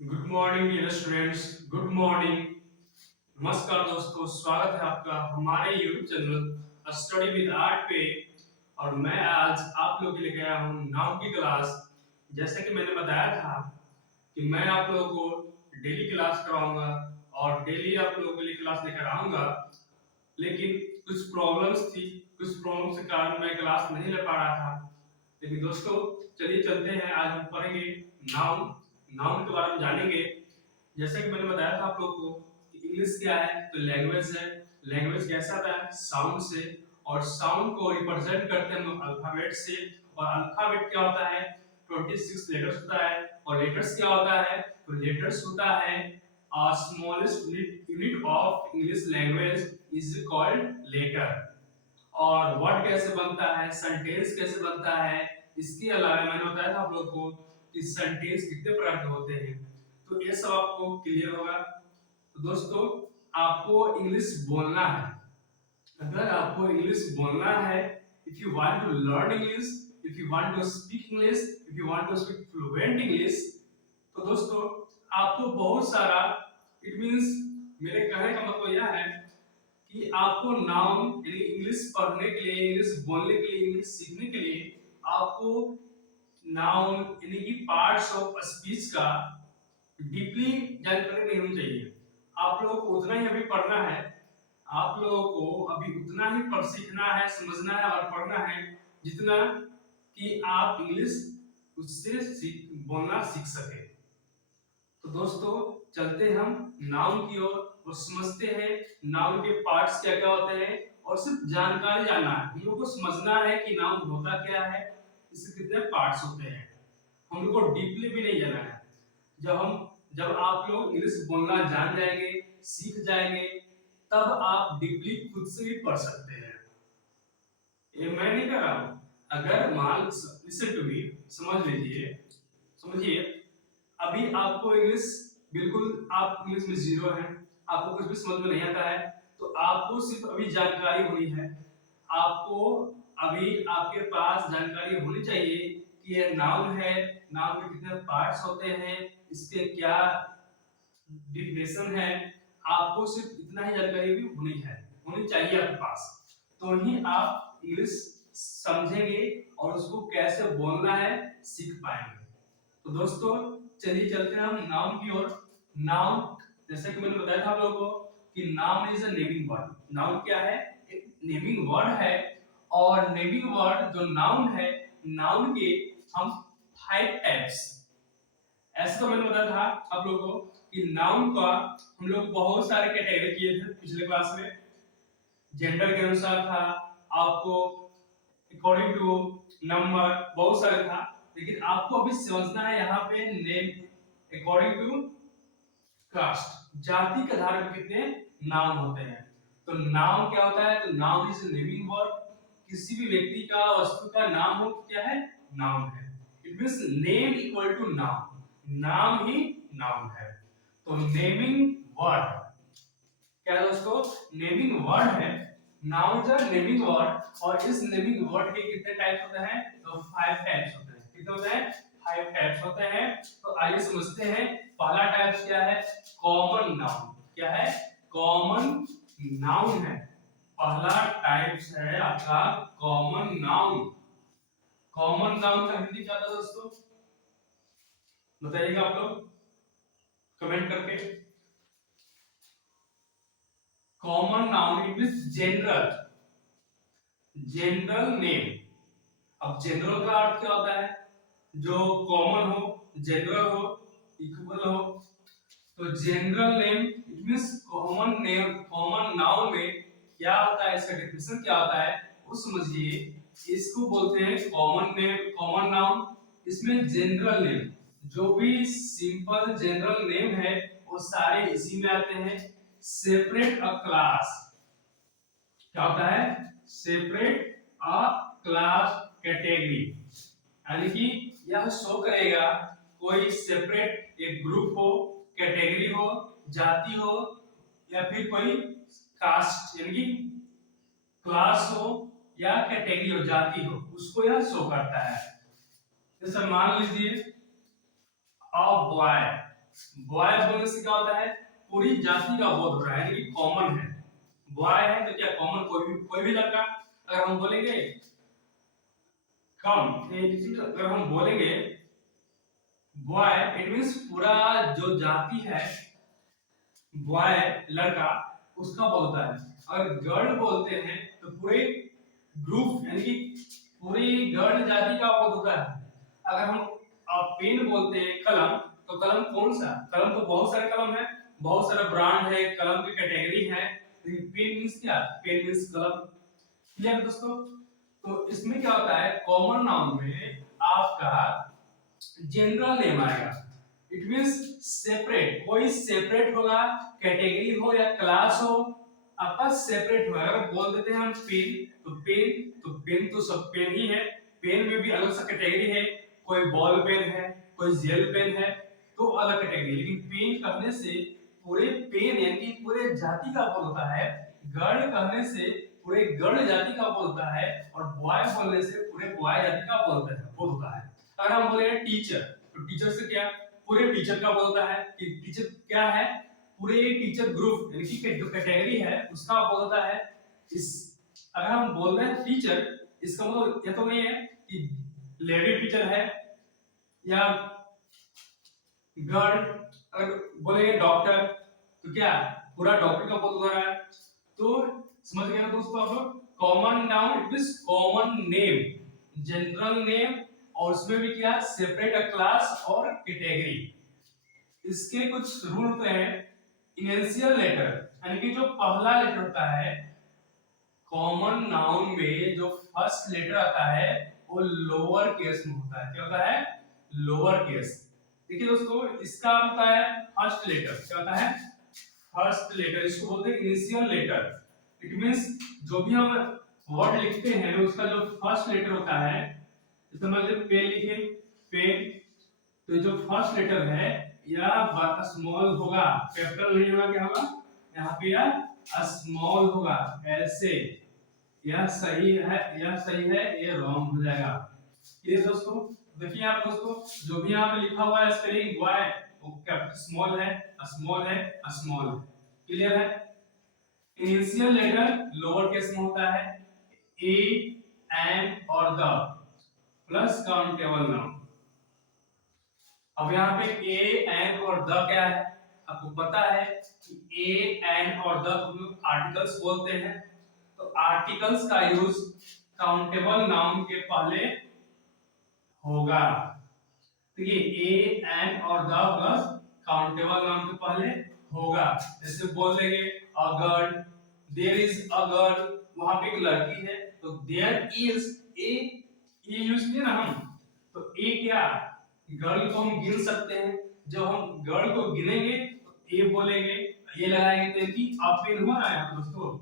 Good morning dear students. Good morning. नमस्कार दोस्तों, स्वागत है आपका हमारे YouTube channel study with art पे। और मैं आज आप लोगों के लिए गया हूँ नाउन की क्लास। जैसे कि मैंने बताया था कि मैं आप लोगों को डेली क्लास कराऊंगा और डेली आप लोगों के लिए क्लास लेकर आऊंगा। लेकिन कुछ प्रॉब्लम्स थी, कुछ प्रॉब्लम्स के कारण मैं क्लास नहीं ले पा रहा था। लेकिन दोस्तों, चलिए चलते हैं। आज हम पढ़ेंगे नाउन। नाउन के बारे में जानेंगे। जैसे कि मैंने बताया था आप लोगों को कि इंग्लिश क्या है, तो लैंग्वेज है। लैंग्वेज कैसा आता है? साउंड से। और साउंड को रिप्रेजेंट करते हैं हम लोग अल्फाबेट से। और अल्फाबेट क्या होता है? 26 लेटर्स होता है। और लेटर्स क्या होता है? तो लेटर्स होता है smallest unit of English language is called letter. और वर्ड कैसे बनता है, सेंटेंस कैसे बनता है, इसके अलावा मैंने बताया था आप लोगों को कि सेंटेंस कितने प्रकार के होते हैं। तो ये सब आपको क्लियर होगा। तो दोस्तों, आपको इंग्लिश बोलना है। अगर आपको इंग्लिश बोलना है, if you want to learn English, if you want to speak English, if you want to speak fluent English, तो दोस्तों आपको बहुत सारा, इट मींस, मेरे कहने का मतलब यह है कि आपको नाउन यानी इंग्लिश पढ़ने के लिए, इंग्लिश बोलने के लिए, इंग्लिश सीखने के लिए आपको नाउन यानी कि पार्ट्स ऑफ स्पीच का डीपली जानकारी नहीं होनी चाहिए। आप लोगों को उतना ही अभी पढ़ना है। आप लोगों को अभी उतना ही पढ़ सीखना है, समझना है और पढ़ना है जितना कि आप इंग्लिश उससे बोलना सीख सके। तो दोस्तों, चलते हम नाउन की ओर और समझते हैं नाउन के पार्ट्स क्या क्या होते हैं। और सिर्फ जानकारी जानना है, हम लोग को समझना है कि नाउन होता क्या है, इसके कितने पार्ट्स होते हैं। हम लोग को डीपली भी नहीं जाना है। जब आप लोग इंग्लिश बोलना जान जाएंगे, सीख जाएंगे, तब आप डीपली खुद से भी पढ़ सकते हैं। ये मैं नहीं कर रहा हूं। अगर मान लिसन टू मी, समझ लीजिए, समझिए। अभी आपको इंग्लिश बिल्कुल, आप इंग्लिश में जीरो हैं, आपको कुछ भी समझ में नहीं आता है, तो आपको सिर्फ अभी जानकारी होनी है। आपको अभी आपके पास जानकारी होनी चाहिए कि ये नाउन है, नाउन के कितने पार्ट्स होते हैं, इसके क्या डिफिनेशन है। आपको सिर्फ इतना ही जानकारी भी होनी चाहिए आपके पास, तो ही आप इंग्लिश समझेंगे और उसको कैसे बोलना है सीख पाएंगे। तो दोस्तों, चलिए चलते हैं हम नाउन की ओर। नाउन, जैसे कि मैंने बताया था आप लोगों को कि noun is a naming word. Noun क्या है? एक नेमिंग वर्ड है। और नेमिंग वर्ड जो नाउन है, नाउन के हम 5 टाइप्स, ऐसे तो मैंने बताया था आप लोगों को कि नाउन का हम लोग बहुत सारे कैटेगरी किए थे पिछले क्लास में। जेंडर के अनुसार था, आपको अकॉर्डिंग टू नंबर, बहुत सारे था। लेकिन आपको अभी समझना है यहाँ पे नेम अकॉर्डिंग टू कास्ट, जाति के आधार पर कितने नाउन होते हैं। तो नाउन क्या होता है? तो नाउन इज नेमिंग वर्ड। किसी भी व्यक्ति का, वस्तु का नाम हो तो क्या है? नाउन है। It means name equal to noun, नाम ही नाउन है। तो नेमिंग वर्ड क्या है दोस्तों? नेमिंग वर्ड है। Noun is a naming word. और इस नेमिंग वर्ड के कितने टाइप्स होते हैं? तो 5 टाइप्स होते हैं। कितने होते हैं? 5 टाइप्स होते हैं। तो आइए समझते हैं। पहला टाइप्स क्या है? Common noun. क्या है? कॉमन नाउन है। पहला टाइप्स है आपका कॉमन नाउन। कॉमन नाउन का हिंदी क्या था दोस्तों? बताइएगा आप लोग कमेंट करके। Common noun it means general, general name. अब जनरल का अर्थ क्या होता है? जो कॉमन हो, जनरल हो, इक्वल हो। तो general name it means common name. Common noun में क्या होता है, इसका डेफिनेशन क्या होता है वो समझिए। इसको बोलते हैं कॉमन नेम, कॉमन नाउन। इसमें जनरल नेम, जो भी सिंपल जनरल नेम है वो सारे इसी में आते हैं। सेपरेट अ क्लास, क्या होता है? सेपरेट अ क्लास कैटेगरी, यानी कि यह शो करेगा कोई सेपरेट एक ग्रुप हो, कैटेगरी हो, जाति हो, या फिर कोई कास्ट यानी कि क्लास हो, या कैटेगरी हो, जाति हो, उसको यह शो करता है। जैसे मान लीजिए अ बॉय, बॉय बोलने से क्या होता है, पूरी जाति का बोध हो रहा है, यानी कि कॉमन है। बॉय है तो क्या कॉमन, कोई भी लड़का। अगर हम बोलेंगे कम, अगर हम बोलेंगे बॉय, इट मींस पूरा जो जाति है बॉय लड़का उसका बोलता है। अगर गर्ल बोलते हैं तो पूरे ग्रुप यानी कि पूरी गर्ल जाति का बोध होता है। अगर हम पेन बोलते हैं कलम, तो कलम कौन सा, कलम तो बहुत सारे कलम है, बहुत सारे ब्रांड है, कलम की कैटेगरी है, लेकिन पेन मींस क्या, पेन मींस कलम। क्लियर है दोस्तों। तो इसमें क्या होता है, कॉमन नाउन में आपका जनरल नेम आएगा। इट मींस सेपरेट, कोई सेपरेट होगा, कैटेगरी हो या क्लास हो, आपका सेपरेट होगा। अगर बोल देते हैं हम पेन, तो पेन तो सब पेन ही है। पेन में भी अलग सा कैटेगरी है, कोई बॉल पेन है, कोई जेल पेन है, तो अलग कैटेगरी। लेकिन पेन कहने से पूरे पेन यानी कि पूरे जाति का बोल होता है, गर्ल कहने से पूरे गर्ल जाति का बोल होता है, और बॉय बोलने से पूरे बॉय जाति का बोल होता है। अगर हम बोले टीचर, तो टीचर से क्या, पूरे टीचर का बोलता है कि टीचर क्या है, पूरे टीचर ग्रुप यानी कि जो कैटेगरी है उसका बोलता है। इस अगर हम बोल रहे हैं टीचर, इसका मतलब ये तो नहीं है कि लेडी टीचर है या गर्ल। अगर बोलेंगे डॉक्टर, तो क्या पूरा डॉक्टर का बोल रहा है। तो समझ गए ना दोस्तों आप लोग, common noun it means common name, general name, और उसमें भी क्या सेपरेट अ क्लास और कैटेगरी। इसके कुछ रूल होते हैं। इनिशियल लेटर यानी कि जो पहला लेटर होता है कॉमन नाउन में, जो फर्स्ट लेटर आता है वो लोअर केस में होता है। क्या होता है, लोअर केस। देखिए दोस्तों, इसका होता है फर्स्ट लेटर। क्या होता है, फर्स्ट लेटर, इसको बोलते हैं इनिशियल लेटर। इट मींस जो भी हम वर्ड लिखते हैं उसका जो फर्स्ट लेटर होता है, जैसे मान लीजिए पे लिखे, पे, तो जो फर्स्ट लेटर है या स्मॉल होगा, कैपिटल नहीं होगा, क्या होगा यहाँ पे, या स्मॉल होगा ऐसे। यह सही है, यह सही है, ये रॉन्ग हो जाएगा। ये दोस्तों देखिए आप दोस्तों, जो भी यहाँ पे लिखा हुआ है स्पेलिंग बॉय, वो कैपिटल स्मॉल है, स्मॉल है, स्मॉल है। क्लियर है। इनिशियल लेटर लोअर केस में होता है, ए, एन और द प्लस काउंटेबल नाउन। अब यहाँ पे ए, एन और द क्या है, आपको पता है कि ए, एन और द को हम आर्टिकल्स बोलते हैं। तो आर्टिकल्स का यूज काउंटेबल नाउन के पहले होगा। तो ये ए, एन और द प्लस काउंटेबल नाउन के पहले होगा। जैसे बोल देंगे a girl, there is a girl, वहां पे एक लड़की है, तो देयर इज ए, ये यूज किए ना हम, तो ए क्या, गर्ल को हम गिन सकते हैं। जब हम गर्ल को गिनेंगे तो ए बोलेंगे, ये लगाएंगे तो कि अ पेन हुआ ना यहाँ दोस्तों,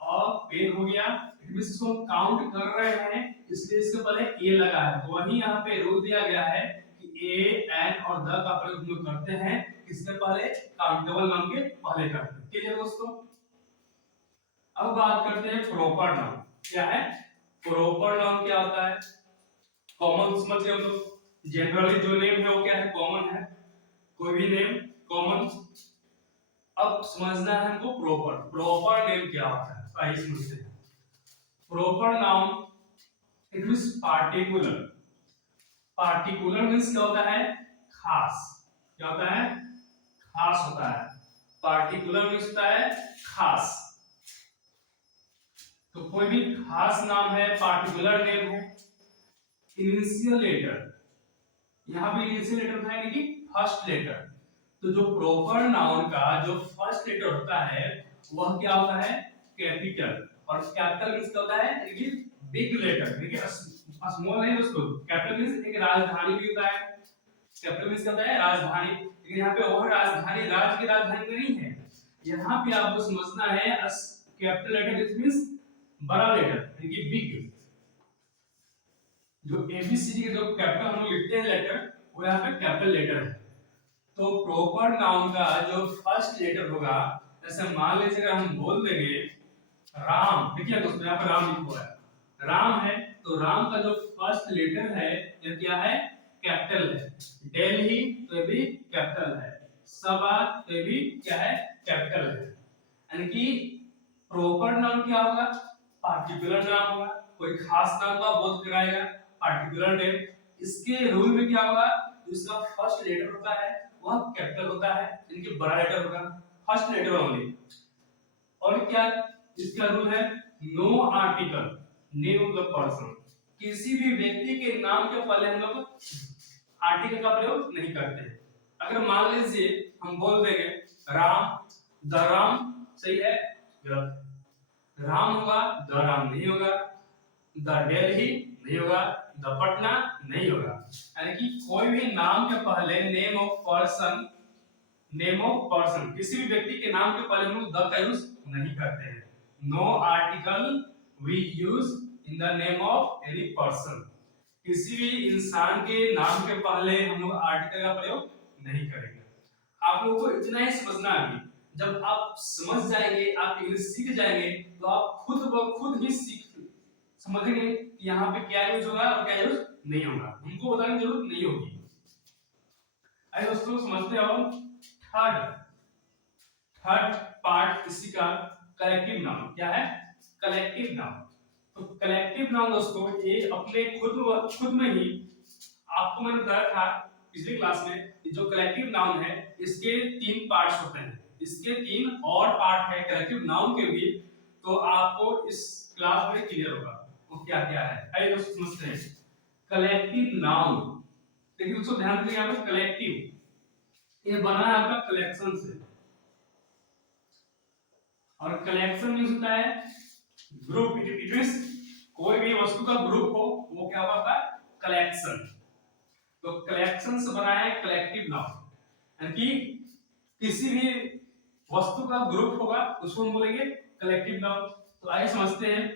अ पेन हो गया। इट मींस इसको हम काउंट कर रहे हैं, इसलिए इसके पहले ए लगा है। तो वही यहाँ पे रूल दिया गया है कि ए, एन और द का प्रयोग हम लोग करते हैं किसके पहले, काउंटेबल नाउन के पहले करते हैं। ठीक है दोस्तों। अब बात करते हैं प्रॉपर नाउन। क्या है प्रॉपर नाउन, क्या होता है, कॉमन समझ गए हम लोग। जनरली जो नेम है वो क्या है, कॉमन है, कोई भी नेम कॉमन। अब समझना है हमको प्रॉपर, प्रॉपर नेम क्या होता है, आइए समझते हैं। Proper noun it means particular. Particular means क्या होता है, खास। क्या होता है, खास होता है। पार्टिकुलर मींस होता है खास। तो कोई भी खास नाम है, पार्टिकुलर नेम है। इनिशियल लेटर, यहाँ पे इनिशियल लेटर था यानी कि फर्स्ट लेटर। तो जो प्रॉपर नाउन का जो फर्स्ट लेटर होता है वह क्या होता है, कैपिटल। और कैपिटल मींस क्या होता है, यानी कि बिग लेटर। देखिए स्मॉल नहीं दोस्तों, कैपिटल मींस एक राजधानी भी होता है। कैपिटल मींस क्या होता है, राजधानी। लेकिन यहाँ पे और राजधानी राज्य की राजधानी नहीं है। यहाँ पे आपको समझना है कैपिटल लेटर इट मींस बड़ा लेटर, यानी कि बिग। जो एबीसीडी के जो कैपिटल हम लोग लिखते हैं लेटर, वो यहाँ पे कैपिटल लेटर है। तो प्रॉपर नाउन का जो फर्स्ट लेटर होगा, जैसे मान लीजिए अगर हम बोल देंगे राम, देखिए दोस्तों यहाँ पे राम लिखा हुआ है, राम है, तो राम का जो फर्स्ट लेटर है ये क्या है, कैपिटल है। दिल्ली तो भी कैपिटल है। सब तो भी क्या है, कैपिटल है। यानी कि प्रॉपर नाउन क्या होगा, पार्टिकुलर नाउन होगा, कोई खास नाम का बोध कराएगा, पार्टिकुलर नेम। इसके रूल में क्या होगा, इसका फर्स्ट लेटर होता है वह कैपिटल होता है, यानी कि बड़ा लेटर होगा, फर्स्ट लेटर ओनली। और क्या इसका रूल है, no article name of the person, किसी भी व्यक्ति के नाम के पहले हम लोग आर्टिकल का प्रयोग नहीं करते हैं। अगर मान लीजिए हम बोल देंगे राम, द राम, सही है, गलत। राम होगा, द राम नहीं होगा, द दिल्ली नहीं होगा, द पटना नहीं होगा। यानी कि कोई भी नाम के पहले name of person, name of person, किसी भी व्यक्ति के नाम के पहले हम लोग द का यूज नहीं करते हैं। No article we use in the name of any person, किसी भी इंसान के नाम के पहले हम लोग आर्टिकल का प्रयोग नहीं करेंगे। आप लोगों को इतना ही समझना है, जब आप समझ जाएंगे, आप इंग्लिश सीख जाएंगे, तो आप खुद ब खुद ही सीख समझेंगे कि यहाँ पे क्या यूज होगा और क्या यूज नहीं होगा, हमको बताने की जरूरत नहीं होगी। आइए दोस्तों समझते हो थर्ड थर्ड पार्ट इसी का, कलेक्टिव नाउन। क्या है, कलेक्टिव नाउन। तो कलेक्टिव नाउन दोस्तों ये अपने खुद में ही, आपको मैंने बताया था पिछली क्लास में, जो कलेक्टिव नाउन है इसके 3 पार्ट्स होते हैं, इसके 3 और पार्ट है कलेक्टिव नाउन के भी, तो आपको इस क्लास में क्लियर होगा वो क्या क्या है। आइए दोस्तों समझते हैं कलेक्टिव नाउन। देखिए दोस्तों ध्यान दीजिए, यहाँ पे कलेक्टिव ये बना है आपका कलेक्शन से, और कलेक्शन मींस होता है ग्रुप, इट मींस कोई भी वस्तु का ग्रुप हो वो क्या होगा, कलेक्शन। तो कलेक्शन से बना है कलेक्टिव नाउन, यानी कि किसी भी वस्तु का ग्रुप होगा उसको हम बोलेंगे कलेक्टिव नाउन। तो आइए समझते हैं,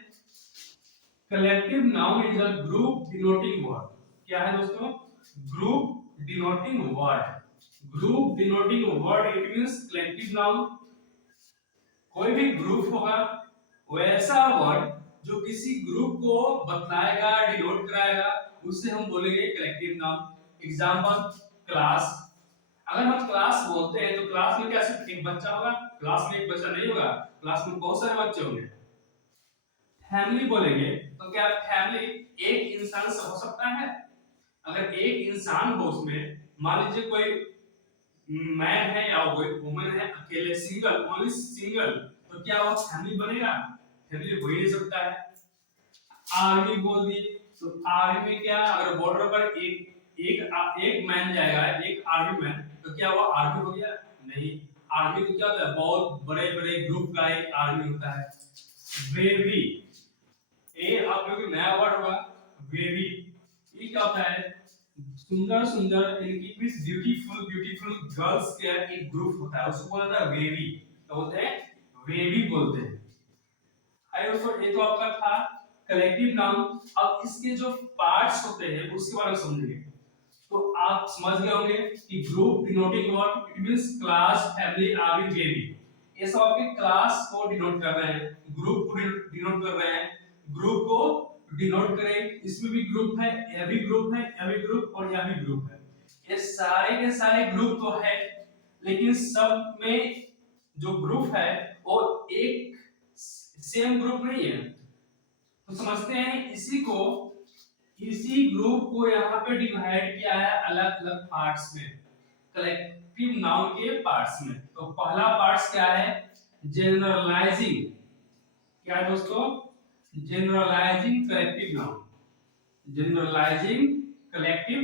collective noun is a group denoting word. क्या है दोस्तों, group denoting word, group denoting word it means collective noun. कोई भी ग्रुप होगा वैसा वर्ड जो किसी ग्रुप को बतलाएगा, डिनोट कराएगा, उससे हम बोलेंगे कलेक्टिव नाउन। एग्जांपल क्लास, अगर हम क्लास बोलते हैं तो क्लास में क्या सिर्फ एक बच्चा होगा, क्लास में एक बच्चा नहीं होगा, क्लास में बहुत सारे बच्चे होंगे। फैमिली बोलेंगे तो क्या फैमिली एक इंसान से हो सकता है, अगर एक इंसान हो उसमें, मान लीजिए कोई मैन है या कोई वुमन है, अकेले सिंगल, ओनली सिंगल, तो क्या वो फैमिली बनेगा, फैमिली हो ही नहीं सकता है। आर्मी बोल दिए तो आर्मी में क्या, अगर बॉर्डर पर एक मैन जाएगा, एक आर्मी मैन, तो क्या वो आर्मी हो गया, नहीं। आर्मी तो क्या होता है, बहुत बड़े बड़े ग्रुप का एक आर्मी होता है। वेवी, ये आप लोगों को नया वर्ड होगा, वेवी। ये क्या होता है, सुंदर सुंदर, इनकी मींस ब्यूटीफुल ब्यूटीफुल गर्ल्स का एक ग्रुप होता है, उसको बोलता है वेवी। तो बोलते हैं वेवी बोलते हैं। आई दोस्तों ये तो आपका था कलेक्टिव नाउन। अब इसके जो पार्ट्स होते हैं उसके बारे में समझेंगे। तो आप समझ गए होंगे कि group denoting word, it means class, family, army, wavy, ये सब आपके क्लास को डिनोट कर रहे हैं, ग्रुप को डिनोट कर रहे हैं, ग्रुप को डिनोट करें। इसमें भी ग्रुप है, यह भी ग्रुप है, यह भी ग्रुप और यह भी ग्रुप है। ये सारे के सारे ग्रुप तो है, लेकिन सब में जो ग्रुप है वो एक सेम ग्रुप नहीं है। तो समझते हैं इसी ग्रुप को यहाँ पे डिवाइड किया है अलग अलग पार्ट्स में, कलेक्टिव नाउन के पार्ट्स में। तो पहला पार्ट्स क्या है, जनरलाइजिंग। क्या है दोस्तों, generalising collective noun, generalising collective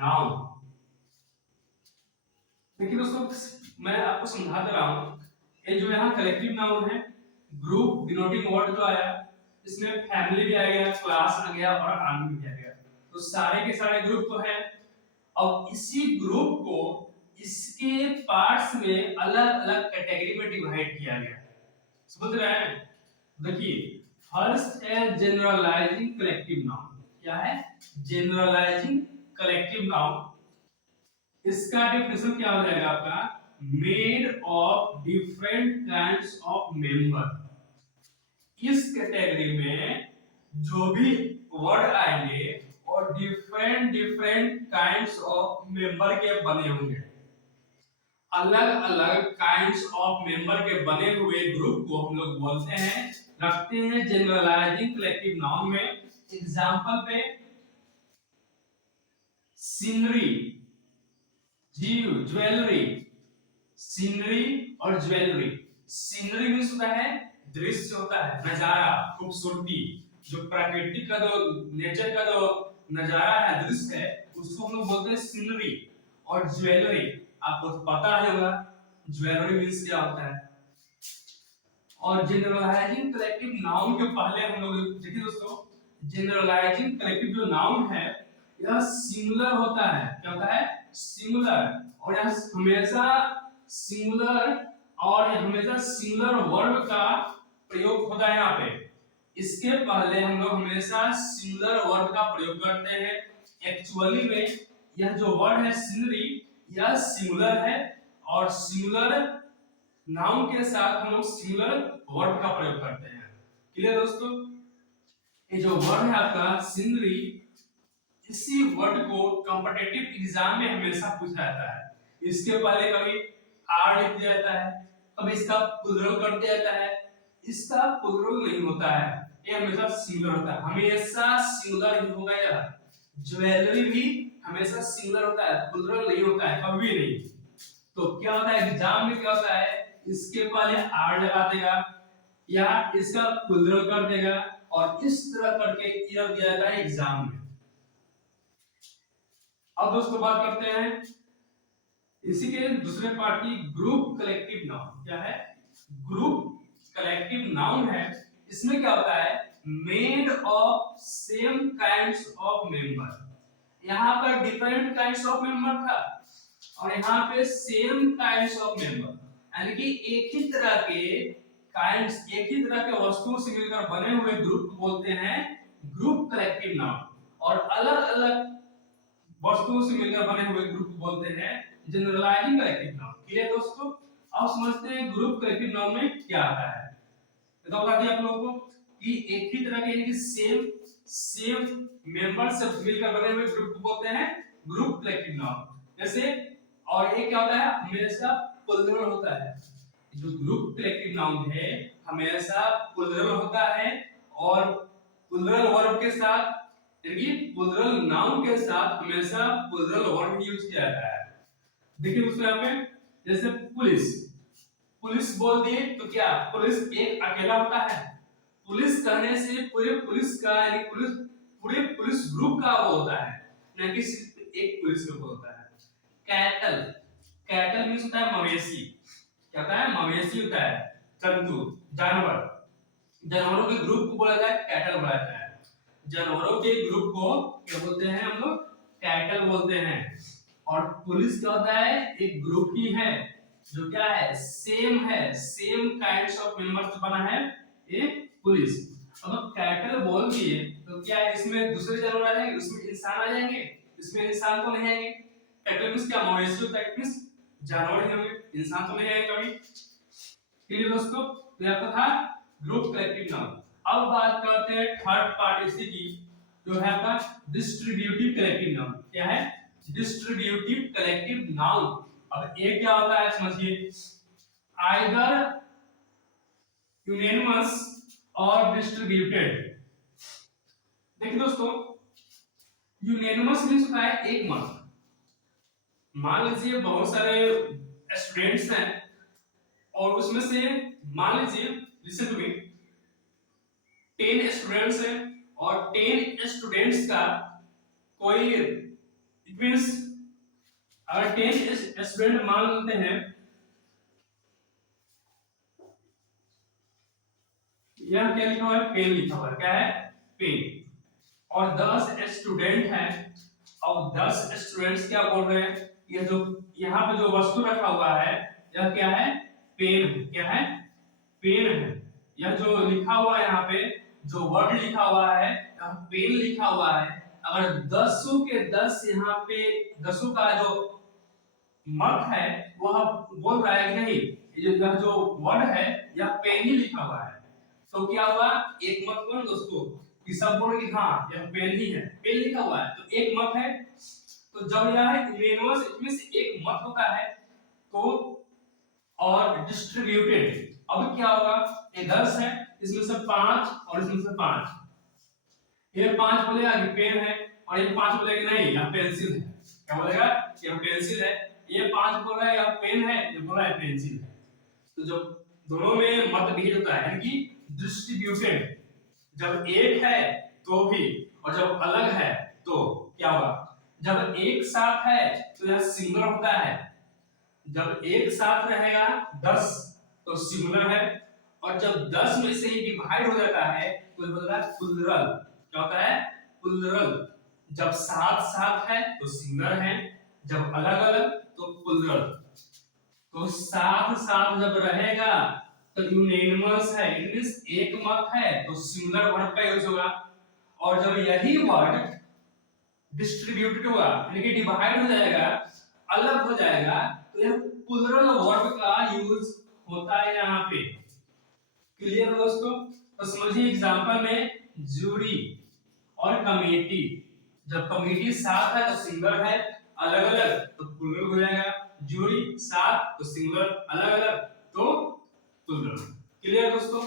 noun. देखिए दोस्तों मैं आपको समझा दे रहा हूं, ये जो यहाँ कलेक्टिव नाउन है, ग्रुप डिनोटिंग वर्ड जो आया, इसमें फैमिली भी आ गया, क्लास आ गया और आर्मी भी आ गया। तो सारे के सारे ग्रुप तो है। अब इसी ग्रुप को इसके पार्ट्स में अलग अलग कैटेगरी में डिवाइड किया गया, समझ रहे हैं। देखिए फर्स्ट है जनरलाइजिंग कलेक्टिव नाउन। क्या है, जनरलाइजिंग कलेक्टिव नाउन। इसका डेफिनेशन क्या हो जाएगा आपका, made of different kinds of member. इस कैटेगरी में जो भी वर्ड आएंगे और different different kinds of member के बने होंगे। अलग अलग काइंड्स ऑफ मेंबर के बने हुए ग्रुप को हम लोग बोलते हैं, रखते हैं जनरलाइजिंग कलेक्टिव नाउन में। एग्जांपल पे सीनरी, ज्वेलरी, सीनरी और ज्वेलरी। सीनरी मींस होता है दृश्य, होता है नजारा, खूबसूरती, जो प्राकृतिक का जो नेचर का जो नजारा है, दृश्य है, उसको हम लोग बोलते हैं सीनरी। और ज्वेलरी, आपको पता है होगा ज्वेलरी मींस क्या होता है। और जनरलाइजिंग कलेक्टिव नाउन के पहले हम लोग देखिए दोस्तों, जनरलाइजिंग कलेक्टिव जो नाउन है यह सिंगुलर होता है। क्या होता है? सिंगुलर। और यह हमेशा सिंगुलर और हमेशा सिंगुलर वर्ब का प्रयोग होता है यहाँ पे। इसके पहले हम लोग हमेशा सिंगुलर वर्ब का प्रयोग करते हैं। एक्चुअली में यह जो वर्ड है सिनरी, यह सिंगुलर है और सिंगुलर नाउन के साथ हम लोग सिंगुलर वर्ब का प्रयोग करते हैं। क्लियर दोस्तों? ये जो वर्ड है आपका सिनरी, इसी वर्ड को कॉम्पिटिटिव एग्जाम में हमेशा पूछा जाता है। इसके पहले कभी आर लिख दिया जाता है, कभी इसका प्लूरल कर दिया जाता है। इसका प्लूरल नहीं होता है, ये हमेशा सिंगुलर होता है, हमेशा सिंगुलर ही होगा। यह ज्वेलरी भी हमेशा सिंगुलर होता है, प्लूरल नहीं होता है, कभी नहीं। तो क्या होता है एग्जाम में, क्या होता है इसके पहले आर लगा देगा या इसका प्लूरल कर देगा और इस तरह करके रख दिया जाता है एग्जाम में। अब दोस्तों बात करते हैं इसी के दूसरे पार्ट की, ग्रुप कलेक्टिव नाउन। क्या है? ग्रुप कलेक्टिव नाउन है। इसमें क्या होता है? Made of same kinds of member. यहाँ पर डिफरेंट काइंड्स ऑफ मेंबर था और यहाँ पे सेम काइंड्स ऑफ मेंबर, यानी कि एक ही तरह के काइंड्स, एक ही तरह के वस्तुओं से मिलकर बने हुए ग्रुप को बोलते हैं ग्रुप कलेक्टिव नाउन। और अलग अलग वस्तुओं से मिलकर बने हुए ग्रुप को बोलते हैं जनरलाइजिंग कलेक्टिव नाउन। क्लियर दोस्तों? अब समझते हैं ग्रुप कलेक्टिव नाउन में क्या आता है। तो बता दिया आप लोगों को कि एक ही तरह के, यानी कि सेम मेंबर से मिलकर बने हुए ग्रुप को बोलते हैं ग्रुप कलेक्टिव नाउन। जैसे, और ये क्या होता है? हमेशा प्लूरल होता है। जो ग्रुप कलेक्टिव नाउन है हमेशा प्लूरल होता है और प्लूरल वर्ब के साथ, यानी प्लूरल नाउन के साथ हमेशा प्लूरल वर्ब यूज किया जाता है। देखिए दोस्तों यहाँ पे जैसे पुलिस, पुलिस बोल दिए तो क्या पुलिस एक अकेला होता है? पुलिस कहने से पूरे पुलिस का, यानी पूरे पुलिस ग्रुप का वो होता है, न कि सिर्फ एक पुलिस ग्रुप होता है। कैटल, कैटल मींस होता है मवेशी। क्या होता है? मवेशी होता है, जंतु, जानवर। जानवरों के ग्रुप को बोला जाता है कैटल बोला जाता है। जानवरों के ग्रुप को क्या बोलते हैं हम लोग? कैटल बोलते हैं। और पुलिस क्या होता है? एक ग्रुप ही है जो क्या है? सेम है, सेम काइंड्स ऑफ मेंबर्स से बना है ये पुलिस। अब कैटल बोल दिए तो क्या है इसमें दूसरे जानवर आ जाएंगे, उसमें इंसान आ जाएंगे? इसमें इंसान तो नहीं आएंगे। कैटल मींस क्या? मवेशी होता है, मींस जानवर ही होंगे, इंसान तो नहीं आएंगे कभी। क्लियर दोस्तों? तो यह तो था ग्रुप कलेक्टिव नाउन। अब बात करते हैं थर्ड पार्ट इसी की, जो है आपका डिस्ट्रीब्यूटिव कलेक्टिव नाउन। क्या है? Distributive collective noun. अब ये क्या होता है समझिए, आइदर यूनियनमस और डिस्ट्रीब्यूटेड। देखिए दोस्तों, यूनियनमस मींस होता है एक मत। मान लीजिए बहुत सारे स्टूडेंट्स हैं और उसमें से मान लीजिए, लिसन टू मी, 10 स्टूडेंट्स हैं और 10 स्टूडेंट्स का कोई, इट मींस अगर 10 स्टूडेंट मान लेते हैं, यह क्या लिखा हुआ है? पेन लिखा हुआ है। क्या है? पेन। और 10 स्टूडेंट हैं और 10 स्टूडेंट्स क्या बोल रहे हैं? ये जो यहाँ पे जो वस्तु रखा हुआ है यह क्या है? पेन है। क्या है? पेन है। यह जो लिखा हुआ है यहाँ पे, जो वर्ड लिखा हुआ है, यहाँ पेन लिखा हुआ है। अगर 10 के 10 यहाँ पे 10 का जो मत है वह बोल रहा है कि नहीं, यह जो वर्ड है यह पेन ही लिखा हुआ है, तो क्या हुआ? एक मत कौन दोस्तों कि सब बोल कि हाँ यह पेन ही है, पेन लिखा हुआ है तो एक मत है। तो जब यह यूनियनमस इसमें से एक मत होता है तो और डिस्ट्रीब्यूटेड, अब क्या होगा, ये 10 है, इसमें से 5 और इसमें से 5, ये 5 बोलेगा कि पेन है और ये 5 बोलेगा नहीं यह पेंसिल है, क्या बोलेगा, यह पेंसिल है, ये 5 बोल रहा है यह पेन है, ये बोल रहा है पेंसिल है। तो जब दोनों में मतभेद होता है, यानी कि डिस्ट्रीब्यूटेड, जब एक है तो भी और जब अलग है तो क्या होगा, जब एक साथ है तो यह सिंगुलर होता है, जब एक साथ रहेगा 10 तो सिंगुलर है, और जब 10 में से ही डिवाइड हो जाता है तो बोलता है प्लुरल, क्या होता है, प्लुरल। जब साथ साथ है तो सिंगुलर है, जब अलग अलग तो प्लुरल। तो साथ साथ जब रहेगा तो यूनेनिमस है, इट मींस एक मत है तो सिंगुलर वर्ड का यूज होगा, और जब यही वर्ड डिस्ट्रीब्यूटेड होगा यानी कि डिवाइड हो जाएगा, अलग हो जाएगा, तो यह प्लुरल वर्ब का यूज होता है यहाँ पे। क्लियर है दोस्तों? तो समझिए एग्जांपल में जूरी और कमेटी, जब कमेटी साथ है तो सिंगुलर है, अलग अलग तो प्लुरल हो जाएगा, जूरी साथ तो सिंगुलर, अलग अलग तो प्लुरल। क्लियर दोस्तों?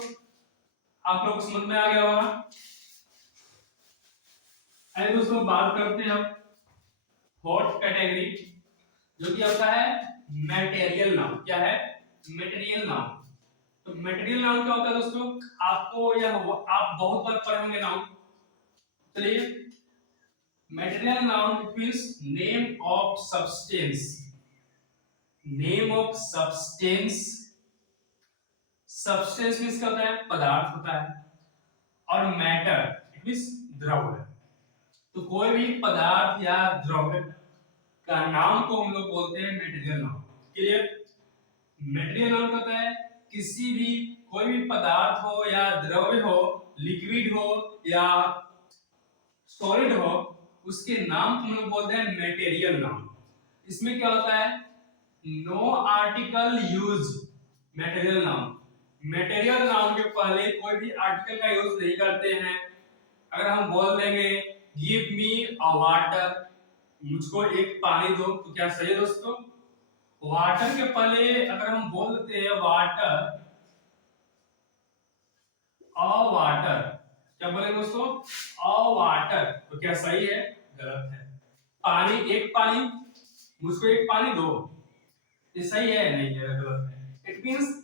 आप लोग समझ में आ गया होगा। आइए दोस्तों बात करते हैं अब फोर्थ कैटेगरी, जो कि आता है मटेरियल नाउन। क्या है? Material noun. तो मटेरियल नाउन क्या होता है दोस्तों? आपको यह आप बहुत बार पढ़े होंगे नाउन। चलिए, material noun means name of substance, name of substance. Substance means क्या होता है? पदार्थ होता है, और मैटर इट मींस द्रव्य। तो कोई भी पदार्थ या द्रव्य का नाम को हम लोग बोलते हैं material noun. Clear? Material noun होता है किसी भी, कोई भी पदार्थ हो या द्रव्य हो, लिक्विड हो या सॉलिड हो, उसके नाम को हम लोग बोलते हैं मटेरियल नाउन। इसमें क्या होता है? No article use material noun. Material noun के पहले कोई भी आर्टिकल का यूज नहीं करते हैं। अगर हम बोल देंगे गिव मी अ वाटर, मुझको एक पानी दो, तो क्या सही है दोस्तों? वाटर के पहले अगर हम बोल देते हैं वाटर, अ वाटर, क्या बोलेंगे दोस्तों? अ वाटर, तो क्या सही है? गलत है। पानी, एक पानी, मुझको एक पानी दो, ये सही है? नहीं है, गलत है। इट मींस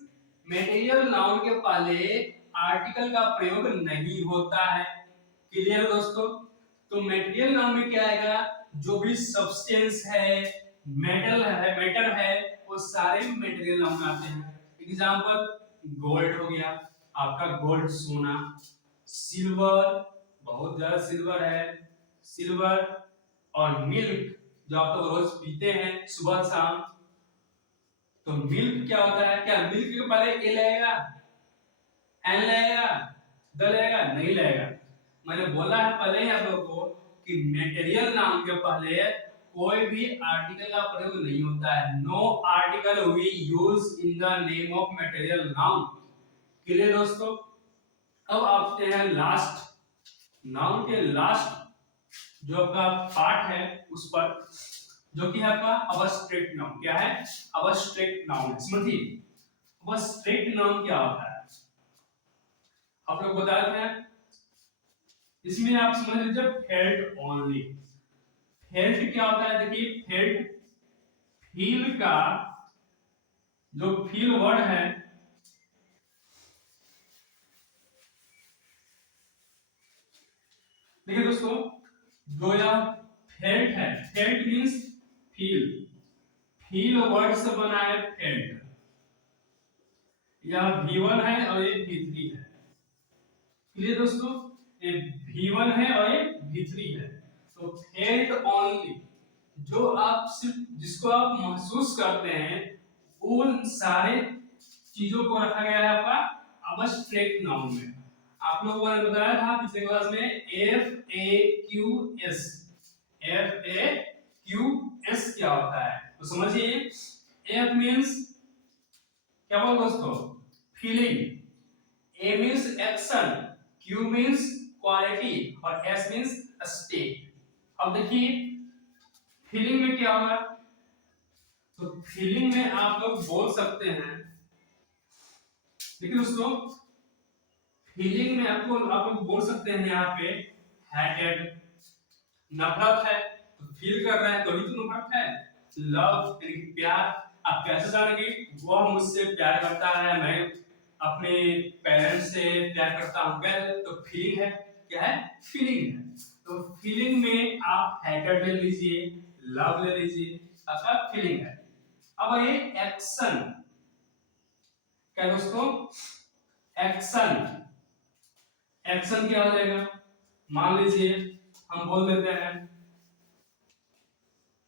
मटेरियल नाउन के पहले आर्टिकल का प्रयोग नहीं होता है। क्लियर दोस्तों? तो मटेरियल नाउन में क्या आएगा? जो भी सब्सटेंस है, मेटल है, मैटर है, वो सारे मटेरियल नाउन में आते हैं। एग्जांपल गोल्ड हो गया, आपका गोल्ड सोना, सिल्वर, बहुत ज्यादा सिल्वर है, सिल्वर, और मिल्क जो आप लोग रोज पीते हैं सुबह शाम, तो मिल्क क्या होता है? क्या मिल्क के पहले ए लगेगा, एन लगेगा, द लगेगा? नहीं लगेगा। मैंने बोला है पहले ही आप लोगों को कि मटेरियल नाउन के पहले कोई भी आर्टिकल का प्रयोग नहीं होता है। No article we use in the name of material noun. Clear दोस्तों? अब आते हैं लास्ट, नाउन के लास्ट जो आपका पार्ट है उस पर, जो कि है आपका अबस्ट्रैक्ट नाउन। क्या है? Abstract noun. समझिए अबस्ट्रैक्ट नाउन क्या होता है, आप लोग बता देते हैं। इसमें आप समझ लीजिए फेल्ट ओनली। फेल्ट क्या होता है? देखिए फेल्ट, फील का जो फील वर्ड है, देखिए दोस्तों, जो यह फेल्ट है, felt means feel, feel word से बना है फेल्ट। यह V1 है और ये V3 है। क्लियर दोस्तों? ये V1 है और ये V3 है। तो फेल्ट ओनली, जो आप सिर्फ, जिसको आप महसूस करते हैं, उन सारे चीजों को रखा गया है आपका अबस्ट्रैक्ट नाउन में। आप लोगों ने बताया था पिछले क्लास में FAQS, FAQS क्या होता है? तो समझिए, F मींस क्या बोल दोस्तों? Feeling, A means action, Q means quality, और S मींस स्टेट। अब देखिए फीलिंग में क्या होगा? तो फीलिंग में आप लोग बोल सकते हैं, लेकिन दोस्तों फीलिंग में आप लोग बोल सकते हैं यहाँ पे हेटेड, नफरत है तो फील कर रहे हैं तो ही तो नफरत है। लव यानी कि प्यार, आप कैसे जानेंगे वह मुझसे प्यार करता है, मैं अपने पेरेंट्स से प्यार करता हूँ, कैसे? तो फीलिंग है, क्या है? फीलिंग है। तो फीलिंग में आप हेटेड ले लीजिए, लव ले लीजिए, आपका फीलिंग है। अब ये एक्शन, क्या दोस्तों? एक्शन, एक्शन क्या हो जाएगा? मान लीजिए हम बोल देते हैं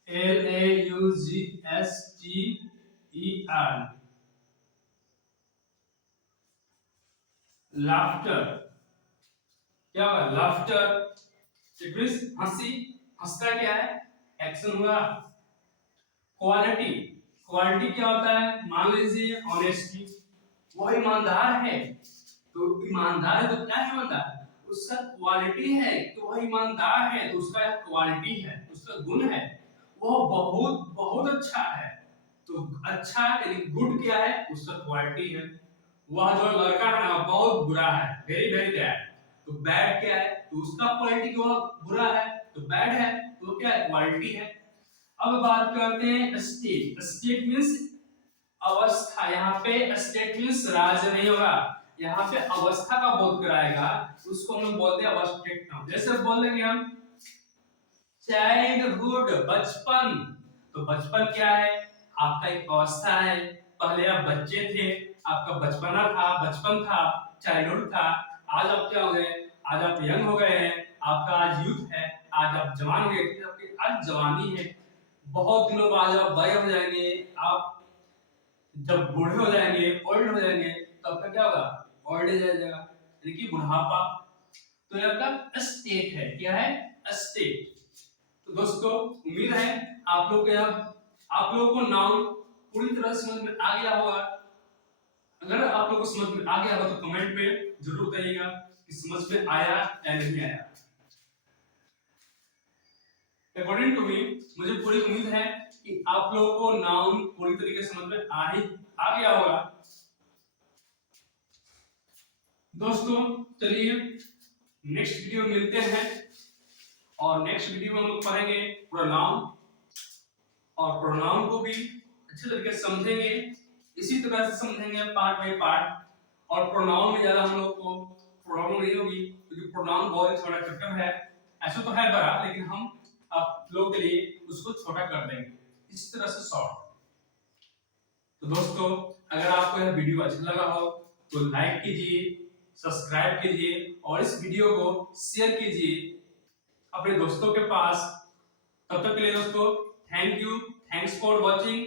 LAUGSTER, लाफ्टर। क्या होगा? लाफ्टर इट मींस हंसी, हंसता क्या है? एक्शन हुआ। क्वालिटी, क्वालिटी क्या होता है? मान लीजिए ऑनेस्टी, वो ईमानदार है, तो ईमानदार है तो क्या है ईमानदार? उसका क्वालिटी है, तो वह ईमानदार है तो उसका क्वालिटी है, उसका गुण है, वो बहुत बहुत अच्छा है। तो अच्छा यानी गुड क्या है? उसका क्वालिटी है। वह जो लड़का है ना बहुत बुरा है, वेरी वेरी बैड, तो बैड क्या है? तो उसका क्वालिटी वो बुरा है, तो बैड है, तो क्या है? क्वालिटी है। अब बात करते हैं स्टेट, स्टेट मींस अवस्था। यहाँ पे स्टेट मींस राज्य नहीं होगा, यहाँ पे अवस्था का बोध कराएगा, उसको हम लोग बोलते हैं अवस्थेट नाउन। जैसे बोल देंगे हम चाइल्डहुड, बचपन, तो बचपन क्या है? आपका एक अवस्था है, पहले आप बच्चे थे, आपका बचपना था, बचपन था, चाइल्डहुड था, आज आप क्या हो गए? आज आप यंग हो गए हैं, आपका आज यूथ है, आज आप जवान हो गए, आपकी आज जवानी है। बहुत दिनों बाद आप बड़े हो जाएंगे, आप जब बूढ़े हो जाएंगे, ओल्ड हो जाएंगे, तो आपका क्या होगा? ओल्ड एज आ जाएगा, यानी कि बुढ़ापा। तो ये आपका स्टेट है, क्या है? स्टेट। तो दोस्तों उम्मीद है आप लोगों को नाउन पूरी तरह समझ में आ गया होगा। अगर आप लोगों को समझ में आ गया हो तो कमेंट में जरूर बताइएगा कि समझ में आया या नहीं आया। अकॉर्डिंग टू मी, मुझे पूरी उम्मीद है कि आप लोगों को नाउन पूरी तरीके से समझ में आ गया होगा। दोस्तों चलिए नेक्स्ट वीडियो में मिलते हैं, और नेक्स्ट वीडियो में हम लोग पढ़ेंगे प्रोनाउन, और प्रोनाउन को भी अच्छे तरीके से समझेंगे, इसी तरह से समझेंगे पार्ट बाय पार्ट। और प्रोनाउन में ज्यादा हम लोग को प्रॉब्लम नहीं होगी, क्योंकि प्रोनाउन बहुत थोड़ा कठिन है, ऐसा तो है बड़ा, लेकिन हम आप लोगों के लिए उसको छोटा कर देंगे, इस तरह से शॉर्ट। तो दोस्तों अगर आपको यह वीडियो अच्छा लगा हो तो लाइक कीजिए, सब्सक्राइब कीजिए, और इस वीडियो को शेयर कीजिए अपने दोस्तों के पास। तब तक के लिए दोस्तों thank you, thanks for watching.